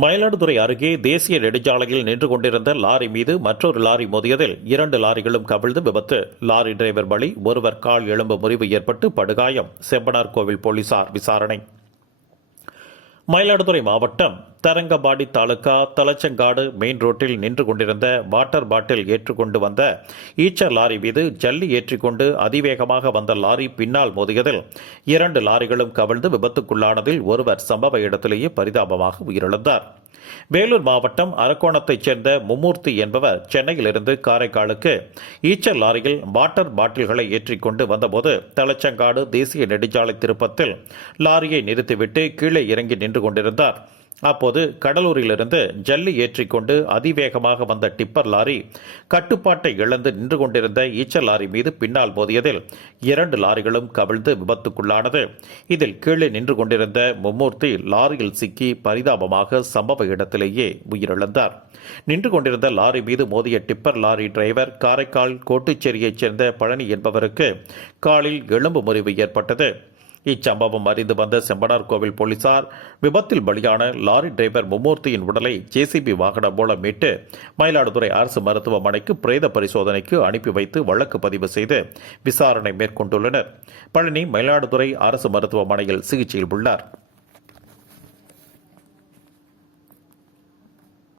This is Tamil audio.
மயிலாடுதுறை அருகே தேசிய நெடுஞ்சாலையில் நின்று கொண்டிருந்த லாரி மீது மற்றொரு லாரி மோதியதில் 2 லாரிகளும் கவிழ்ந்து விபத்து. லாரி டிரைவர் பலி, ஒருவர் கால் எலும்பு முறிவு ஏற்பட்டு படுகாயம். செம்பனார் கோவில் போலீசார் விசாரணை. மயிலாடுதுறை மாவட்டம் தரங்கம்பாடி தாலுகா தலச்சங்காடு மெயின் ரோட்டில் நின்று கொண்டிருந்த வாட்டர் பாட்டில் ஏற்றுக்கொண்டு வந்த ஈச்சர் லாரி மீது ஜல்லி ஏற்றிக்கொண்டு அதிவேகமாக வந்த லாரி பின்னால் மோதியதில் 2 லாரிகளும் கவிழ்ந்து விபத்துக்குள்ளானதில் ஒருவர் சம்பவ இடத்திலேயே பரிதாபமாக உயிரிழந்தார். வேலூர் மாவட்டம் அரக்கோணத்தைச் சேர்ந்த மும்மூர்த்தி என்பவர் சென்னையிலிருந்து காரைக்காலுக்கு ஈச்சர் லாரியில் வாட்டர் பாட்டில்களை ஏற்றிக்கொண்டு வந்தபோது தலச்சங்காடு தேசிய நெடுஞ்சாலை திருப்பத்தில் லாரியை நிறுத்திவிட்டு கீழே இறங்கி நின்று கொண்டிருந்தார். அப்போது கடலூரிலிருந்து ஜல்லி ஏற்றிக்கொண்டு அதிவேகமாக வந்த டிப்பர் லாரி கட்டுப்பாட்டை இழந்து நின்று கொண்டிருந்த ஈச்சர் லாரி மீது பின்னால் மோதியதில் 2 லாரிகளும் கவிழ்ந்து விபத்துக்குள்ளானது. இதில் கீழே நின்று கொண்டிருந்த மும்மூர்த்தி லாரியில் சிக்கி பரிதாபமாக சம்பவ இடத்திலேயே உயிரிழந்தார். நின்று கொண்டிருந்த லாரி மீது மோதிய டிப்பர் லாரி டிரைவர் காரைக்கால் கோட்டுச்சேரியைச் சேர்ந்த பழனி என்பவருக்கு காலில் எலும்பு முறிவு ஏற்பட்டது. இச்சம்பவம் அறிந்து வந்த செம்பனார் கோவில் போலீசார் விபத்தில் பலியான லாரி டிரைவர் மும்மூர்த்தியின் உடலை ஜேசிபி வாகனம் மூலம் மீட்டு மயிலாடுதுறை அரசு மருத்துவமனைக்கு பிரேத பரிசோதனைக்கு அனுப்பி வைத்து வழக்கு பதிவு செய்து விசாரணை மேற்கொண்டுள்ளனர். பழனி மயிலாடுதுறை அரசு மருத்துவமனையில் சிகிச்சையில் உள்ளார்.